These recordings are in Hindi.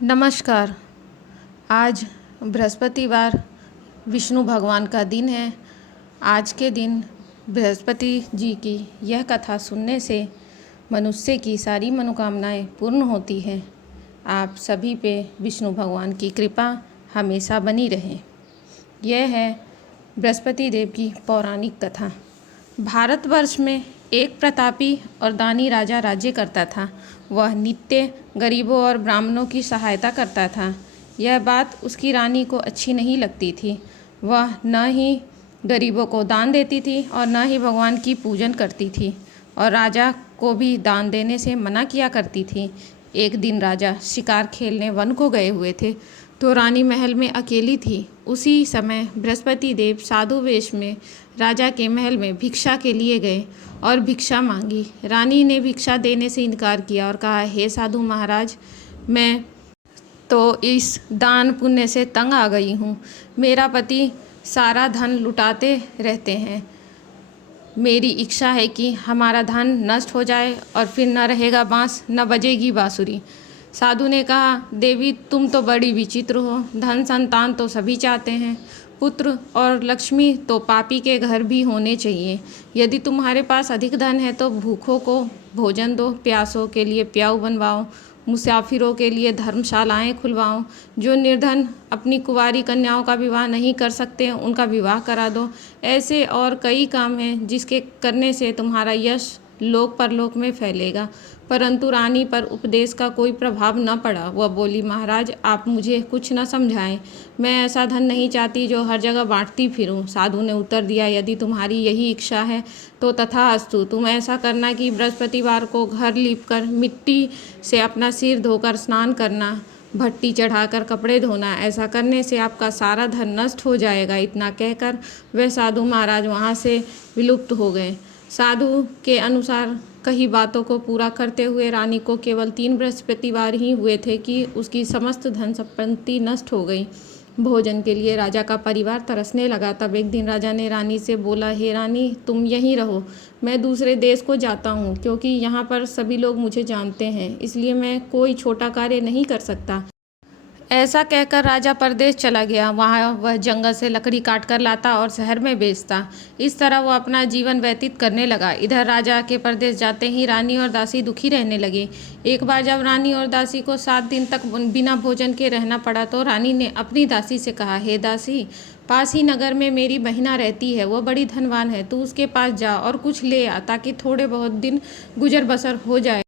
नमस्कार। आज बृहस्पतिवार विष्णु भगवान का दिन है। आज के दिन बृहस्पति जी की यह कथा सुनने से मनुष्य की सारी मनोकामनाएं पूर्ण होती हैं। आप सभी पे विष्णु भगवान की कृपा हमेशा बनी रहे। यह है बृहस्पति देव की पौराणिक कथा। भारतवर्ष में एक प्रतापी और दानी राजा राज्य करता था। वह नित्य गरीबों और ब्राह्मणों की सहायता करता था। यह बात उसकी रानी को अच्छी नहीं लगती थी। वह न ही गरीबों को दान देती थी और न ही भगवान की पूजन करती थी और राजा को भी दान देने से मना किया करती थी। एक दिन राजा शिकार खेलने वन को गए हुए थे तो रानी महल में अकेली थी। उसी समय बृहस्पति देव साधु वेश में राजा के महल में भिक्षा के लिए गए और भिक्षा मांगी। रानी ने भिक्षा देने से इनकार किया और कहा, हे साधु महाराज, मैं तो इस दान पुण्य से तंग आ गई हूँ। मेरा पति सारा धन लुटाते रहते हैं। मेरी इच्छा है कि हमारा धन नष्ट हो जाए और फिर न रहेगा बाँस न बजेगी बाँसुरी। साधु ने कहा, देवी तुम तो बड़ी विचित्र हो। धन संतान तो सभी चाहते हैं, पुत्र और लक्ष्मी तो पापी के घर भी होने चाहिए। यदि तुम्हारे पास अधिक धन है तो भूखों को भोजन दो, प्यासों के लिए प्याऊ बनवाओ, मुसाफिरों के लिए धर्मशालाएं खुलवाओ, जो निर्धन अपनी कुंवारी कन्याओं का विवाह नहीं कर सकते उनका विवाह करा दो। ऐसे और कई काम हैं जिसके करने से तुम्हारा यश लोक परलोक में फैलेगा। परंतु रानी पर उपदेश का कोई प्रभाव न पड़ा। वह बोली, महाराज आप मुझे कुछ न समझाएं। मैं ऐसा धन नहीं चाहती जो हर जगह बांटती फिरूं। साधु ने उत्तर दिया, यदि तुम्हारी यही इच्छा है तो तथास्तु। तुम ऐसा करना कि बृहस्पतिवार को घर लीपकर मिट्टी से अपना सिर धोकर स्नान करना, भट्टी चढ़ाकर कपड़े धोना। ऐसा करने से आपका सारा धन नष्ट हो जाएगा। इतना कहकर वह साधु महाराज वहाँ से विलुप्त हो गए। साधु के अनुसार कई बातों को पूरा करते हुए रानी को केवल 3 बृहस्पतिवार ही हुए थे कि उसकी समस्त धन संपत्ति नष्ट हो गई। भोजन के लिए राजा का परिवार तरसने लगा। तब एक दिन राजा ने रानी से बोला, हे रानी तुम यहीं रहो, मैं दूसरे देश को जाता हूँ, क्योंकि यहाँ पर सभी लोग मुझे जानते हैं, इसलिए मैं कोई छोटा कार्य नहीं कर सकता। ऐसा कहकर राजा परदेश चला गया। वहाँ वह जंगल से लकड़ी काट कर लाता और शहर में बेचता। इस तरह वह अपना जीवन व्यतीत करने लगा। इधर राजा के परदेश जाते ही रानी और दासी दुखी रहने लगे। एक बार जब रानी और दासी को 7 दिन तक बिना भोजन के रहना पड़ा तो रानी ने अपनी दासी से कहा, हे दासी, पास ही नगर में मेरी बहिना रहती है, वह बड़ी धनवान है, तू उसके पास जा और कुछ ले आ ताकि थोड़े बहुत दिन गुजर बसर हो जाए।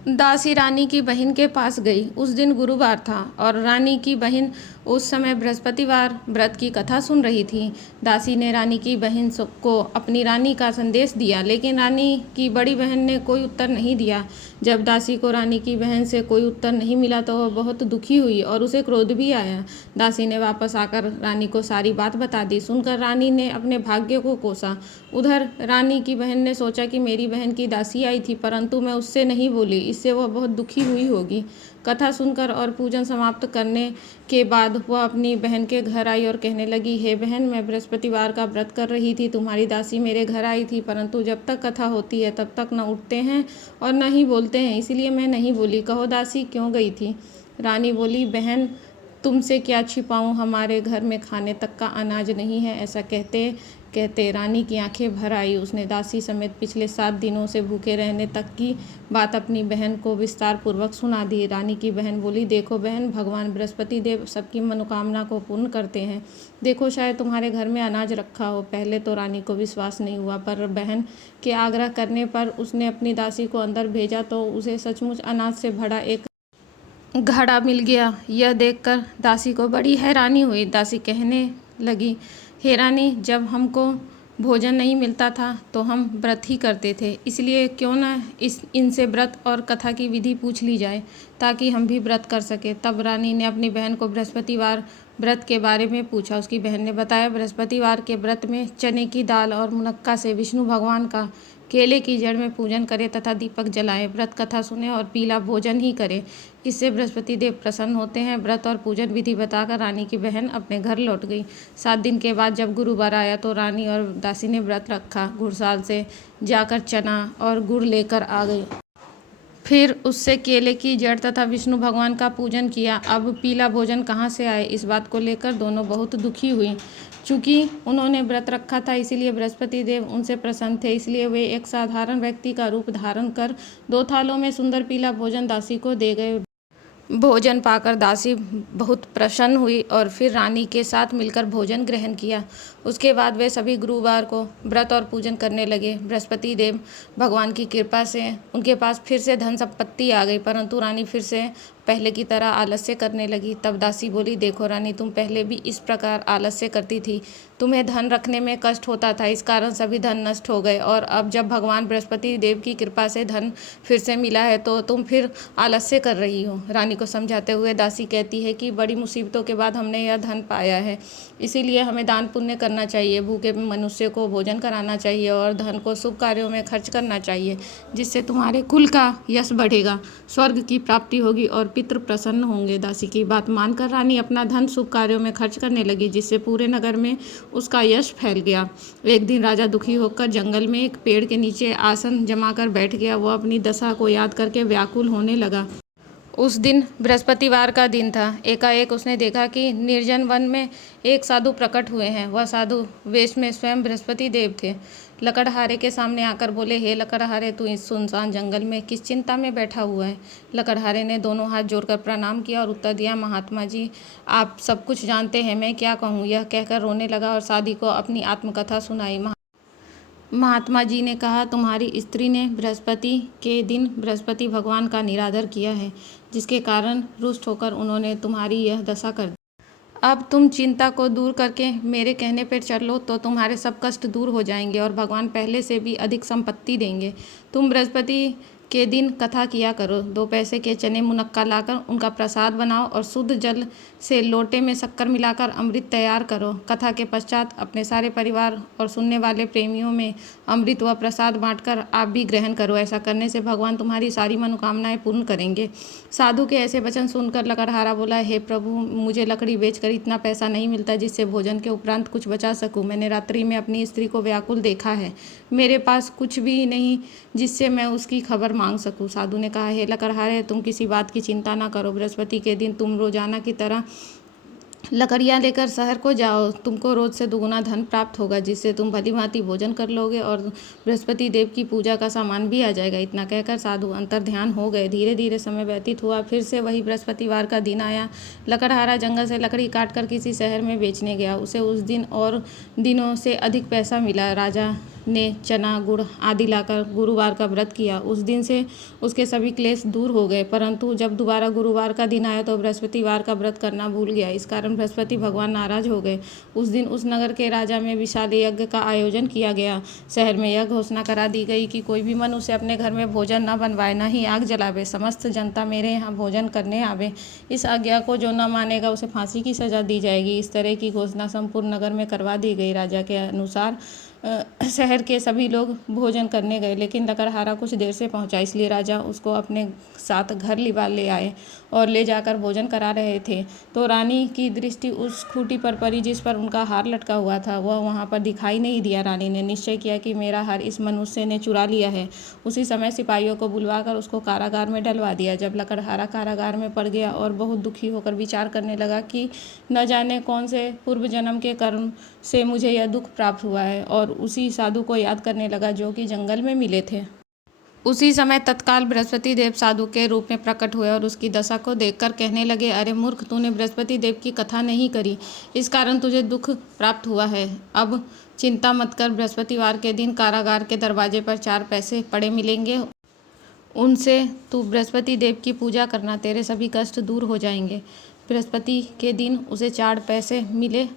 दासी रानी की बहन के पास गई। उस दिन गुरुवार था और रानी की बहन उस समय बृहस्पतिवार व्रत की कथा सुन रही थी। दासी ने रानी की बहन को अपनी रानी का संदेश दिया, लेकिन रानी की बड़ी बहन ने कोई उत्तर नहीं दिया। जब दासी को रानी की बहन से कोई उत्तर नहीं मिला तो वह बहुत दुखी हुई और उसे क्रोध भी आया। दासी ने वापस आकर रानी को सारी बात बता दी। सुनकर रानी ने अपने भाग्य को कोसा। उधर रानी की बहन ने सोचा कि मेरी बहन की दासी आई थी, परंतु मैं उससे नहीं बोली, इससे वह बहुत दुखी हुई होगी। कथा सुनकर और पूजन समाप्त करने के बाद वह अपनी बहन के घर आई और कहने लगी, हे बहन, मैं बृहस्पतिवार का व्रत कर रही थी, तुम्हारी दासी मेरे घर आई थी, परंतु जब तक कथा होती है तब तक न उठते हैं और न ही बोलते हैं, इसलिए मैं नहीं बोली। कहो दासी क्यों गई थी? रानी बोली, बहन तुमसे क्या छिपाऊं, हमारे घर में खाने तक का अनाज नहीं है। ऐसा कहते कहते रानी की आंखें भर आई। उसने दासी समेत पिछले 7 दिनों से भूखे रहने तक की बात अपनी बहन को विस्तार पूर्वक सुना दी। रानी की बहन बोली, देखो बहन, भगवान बृहस्पति देव सबकी मनोकामना को पूर्ण करते हैं। देखो शायद तुम्हारे घर में अनाज रखा हो। पहले तो रानी को विश्वास नहीं हुआ, पर बहन के आग्रह करने पर उसने अपनी दासी को अंदर भेजा तो उसे सचमुच अनाज से भरा एक घड़ा मिल गया। यह देखकर दासी को बड़ी हैरानी हुई। दासी कहने लगी, हे रानी, जब हमको भोजन नहीं मिलता था तो हम व्रत ही करते थे, इसलिए क्यों न इनसे व्रत और कथा की विधि पूछ ली जाए ताकि हम भी व्रत कर सके। तब रानी ने अपनी बहन को बृहस्पतिवार व्रत के बारे में पूछा। उसकी बहन ने बताया, बृहस्पतिवार के व्रत में चने की दाल और मुनक्का से विष्णु भगवान का केले की जड़ में पूजन करें तथा दीपक जलाएं, व्रत कथा सुने और पीला भोजन ही करें। इससे बृहस्पति देव प्रसन्न होते हैं। व्रत और पूजन विधि बताकर रानी की बहन अपने घर लौट गई। 7 दिन के बाद जब गुरुवार आया तो रानी और दासी ने व्रत रखा। घुड़साल से जाकर चना और गुड़ लेकर आ गई। फिर उससे केले की जड़ तथा विष्णु भगवान का पूजन किया। अब पीला भोजन कहाँ से आए, इस बात को लेकर दोनों बहुत दुखी हुई। चूंकि उन्होंने व्रत रखा था इसीलिए बृहस्पति देव उनसे प्रसन्न थे, इसलिए वे एक साधारण व्यक्ति का रूप धारण कर 2 थालों में सुंदर पीला भोजन दासी को दे गए। भोजन पाकर दासी बहुत प्रसन्न हुई और फिर रानी के साथ मिलकर भोजन ग्रहण किया। उसके बाद वे सभी गुरुवार को व्रत और पूजन करने लगे। बृहस्पति देव भगवान की कृपा से उनके पास फिर से धन संपत्ति आ गई, परंतु रानी फिर से पहले की तरह आलस्य करने लगी। तब दासी बोली, देखो रानी, तुम पहले भी इस प्रकार आलस्य करती थी, तुम्हें धन रखने में कष्ट होता था, इस कारण सभी धन नष्ट हो गए, और अब जब भगवान बृहस्पति देव की कृपा से धन फिर से मिला है तो तुम फिर आलस्य कर रही हो। रानी को समझाते हुए दासी कहती है कि बड़ी मुसीबतों के बाद हमने यह धन पाया है, इसीलिए हमें दान पुण्य करना चाहिए, भूखे मनुष्य को भोजन कराना चाहिए और धन को शुभ कार्यों में खर्च करना चाहिए, जिससे तुम्हारे कुल का यश बढ़ेगा, स्वर्ग की प्राप्ति होगी और पितृ प्रसन्न होंगे। दासी की बात मानकर रानी अपना धन शुभ कार्यों में खर्च करने लगी, जिससे पूरे नगर में उसका यश फैल गया। एक दिन राजा दुखी होकर जंगल में एक पेड़ के नीचे आसन जमाकर बैठ गया। वह अपनी दशा को याद करके व्याकुल होने लगा। उस दिन बृहस्पतिवार का दिन था। एकाएक उसने देखा कि निर्जन वन में एक साधु प्रकट हुए हैं। वह साधु वेश में स्वयं बृहस्पति देव थे। लकड़हारे के सामने आकर बोले, हे लकड़हारे, तू इस सुनसान जंगल में किस चिंता में बैठा हुआ है। लकड़हारे ने दोनों हाथ जोड़कर प्रणाम किया और उत्तर दिया, महात्मा जी, आप सब कुछ जानते हैं, मैं क्या कहूँ। यह कहकर रोने लगा और साधु को अपनी आत्मकथा सुनाई। महात्मा जी ने कहा, तुम्हारी स्त्री ने बृहस्पति के दिन बृहस्पति भगवान का निरादर किया है, जिसके कारण रुष्ट होकर उन्होंने तुम्हारी यह दशा कर दी। अब तुम चिंता को दूर करके मेरे कहने पर चलो तो तुम्हारे सब कष्ट दूर हो जाएंगे और भगवान पहले से भी अधिक संपत्ति देंगे। तुम बृहस्पति के दिन कथा किया करो। 2 पैसे के चने मुनक्का लाकर उनका प्रसाद बनाओ और शुद्ध जल से लोटे में शक्कर मिलाकर अमृत तैयार करो। कथा के पश्चात अपने सारे परिवार और सुनने वाले प्रेमियों में अमृत व प्रसाद बांटकर आप भी ग्रहण करो। ऐसा करने से भगवान तुम्हारी सारी मनोकामनाएं पूर्ण करेंगे। साधु के ऐसे वचन सुनकर लकड़हारा बोला, हे प्रभु, मुझे लकड़ी बेचकर इतना पैसा नहीं मिलता जिससे भोजन के उपरांत कुछ बचा सकूं। मैंने रात्रि में अपनी स्त्री को व्याकुल देखा है, मेरे पास कुछ भी नहीं जिससे मैं उसकी खबर मांग सकूं। साधु ने कहा, हे लकड़हारे, तुम किसी बात की चिंता ना करो। बृहस्पति के दिन तुम रोजाना की तरह लकड़ियाँ लेकर शहर को जाओ। तुमको रोज से दुगुना धन प्राप्त होगा, जिससे तुम भली भांति भोजन कर लोगे और बृहस्पति देव की पूजा का सामान भी आ जाएगा। इतना कहकर साधु अंतर ध्यान हो गए। धीरे धीरे समय व्यतीत हुआ। फिर से वही बृहस्पतिवार का दिन आया। लकड़हारा जंगल से लकड़ी काट कर किसी शहर में बेचने गया। उसे उस दिन और दिनों से अधिक पैसा मिला। राजा ने चना गुड़ आदि लाकर गुरुवार का व्रत किया। उस दिन से उसके सभी क्लेश दूर हो गए, परंतु जब दोबारा गुरुवार का दिन आया तो बृहस्पतिवार का व्रत करना भूल गया। इस कारण बृहस्पति भगवान नाराज हो गए। उस दिन उस नगर के राजा में विशाल यज्ञ का आयोजन किया गया। शहर में यह घोषणा करा दी गई कि कोई भी मनुष्य अपने घर में भोजन न बनवाए, न ही आग जलावे। समस्त जनता मेरे यहाँ भोजन करने आवे। इस आज्ञा को जो न मानेगा उसे फांसी की सजा दी जाएगी। इस तरह की घोषणा संपूर्ण नगर में करवा दी गई। राजा के अनुसार शहर के सभी लोग भोजन करने गए, लेकिन लकड़हारा कुछ देर से पहुंचा, इसलिए राजा उसको अपने साथ घर लिवा ले आए और ले जाकर भोजन करा रहे थे तो रानी की दृष्टि उस खूंटी पर पड़ी जिस पर उनका हार लटका हुआ था। वह वहां पर दिखाई नहीं दिया। रानी ने निश्चय किया कि मेरा हार इस मनुष्य ने चुरा लिया है। उसी समय सिपाहियों को बुलवाकर उसको कारागार में डलवा दिया। जब लकड़हारा कारागार में पड़ गया और बहुत दुखी होकर विचार करने लगा कि न जाने कौन से पूर्व जन्म के कर्म से मुझे यह दुख प्राप्त हुआ है, और उसी साधु को याद करने लगा जो कि जंगल में मिले थे। उसी समय तत्काल बृहस्पति देव साधु के रूप में प्रकट हुए और उसकी दशा को देखकर कहने लगे, अरे मूर्ख, तूने बृहस्पति देव की कथा नहीं करी, इस कारण तुझे दुख प्राप्त हुआ है। अब चिंता मत कर, बृहस्पतिवार के दिन कारागार के दरवाजे पर 4 पैसे पड़े मिलेंगे, उनसे तू बृहस्पति देव की पूजा करना, तेरे सभी कष्ट दूर हो जाएंगे। बृहस्पति के दिन उसे 4 पैसे मिले।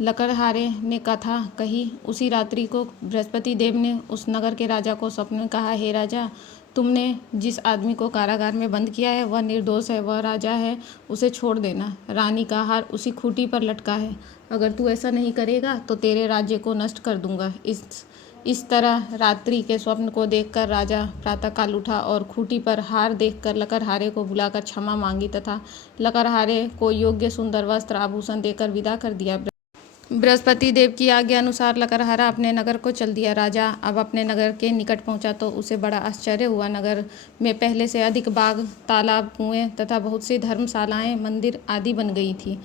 लकड़हारे ने कथा कही। उसी रात्रि को बृहस्पति देव ने उस नगर के राजा को स्वप्न में कहा, हे राजा, तुमने जिस आदमी को कारागार में बंद किया है वह निर्दोष है, वह राजा है, उसे छोड़ देना। रानी का हार उसी खूंटी पर लटका है। अगर तू ऐसा नहीं करेगा तो तेरे राज्य को नष्ट कर दूंगा। इस तरह रात्रि के स्वप्न को देखकर राजा प्रातःकाल उठा और खूंटी पर हार देखकर लकड़हारे को बुलाकर क्षमा मांगी तथा लकड़हारे को योग्य सुंदर वस्त्र आभूषण देकर विदा कर दिया। बृहस्पति देव की आज्ञा अनुसार लकड़हारा अपने नगर को चल दिया। राजा अब अपने नगर के निकट पहुंचा तो उसे बड़ा आश्चर्य हुआ। नगर में पहले से अधिक बाग, तालाब, कुएं तथा बहुत सी धर्मशालाएं, मंदिर आदि बन गई थी।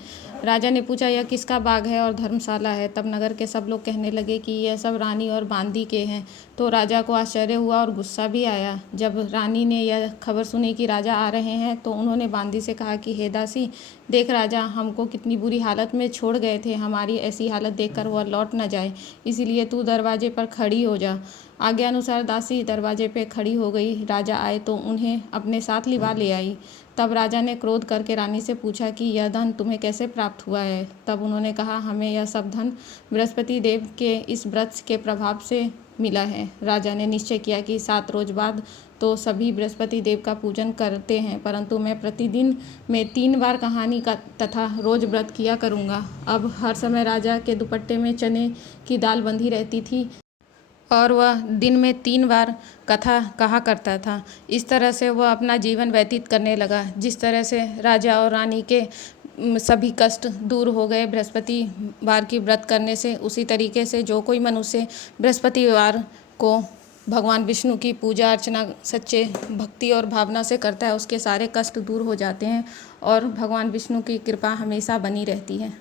राजा ने पूछा, यह किसका बाग है और धर्मशाला है? तब नगर के सब लोग कहने लगे कि यह सब रानी और बांदी के हैं। तो राजा को आश्चर्य हुआ और गुस्सा भी आया। जब रानी ने यह खबर सुनी कि राजा आ रहे हैं तो उन्होंने बांदी से कहा कि हे दासी, देख राजा हमको कितनी बुरी हालत में छोड़ गए थे। हमारी ऐसी हालत देखकर वह लौट न जाए, इसलिए तू दरवाजे पर खड़ी हो जा। आज्ञा अनुसार दासी दरवाजे पे खड़ी हो गई। राजा आए तो उन्हें अपने साथ लिवा ले आई। तब राजा ने क्रोध करके रानी से पूछा कि यह धन तुम्हें कैसे प्राप्त हुआ है? तब उन्होंने कहा, हमें यह सब धन बृहस्पति देव के इस व्रत के प्रभाव से मिला है। राजा ने निश्चय किया कि 7 रोज बाद तो सभी बृहस्पति देव का पूजन करते हैं, परंतु मैं प्रतिदिन में 3 बार कहानी का तथा रोज व्रत किया करूँगा। अब हर समय राजा के दुपट्टे में चने की दाल बंधी रहती थी और वह दिन में 3 बार कथा कहा करता था। इस तरह से वह अपना जीवन व्यतीत करने लगा। जिस तरह से राजा और रानी के सभी कष्ट दूर हो गए बृहस्पतिवार की व्रत करने से, उसी तरीके से जो कोई मनुष्य बृहस्पतिवार को भगवान विष्णु की पूजा अर्चना सच्चे भक्ति और भावना से करता है, उसके सारे कष्ट दूर हो जाते हैं और भगवान विष्णु की कृपा हमेशा बनी रहती है।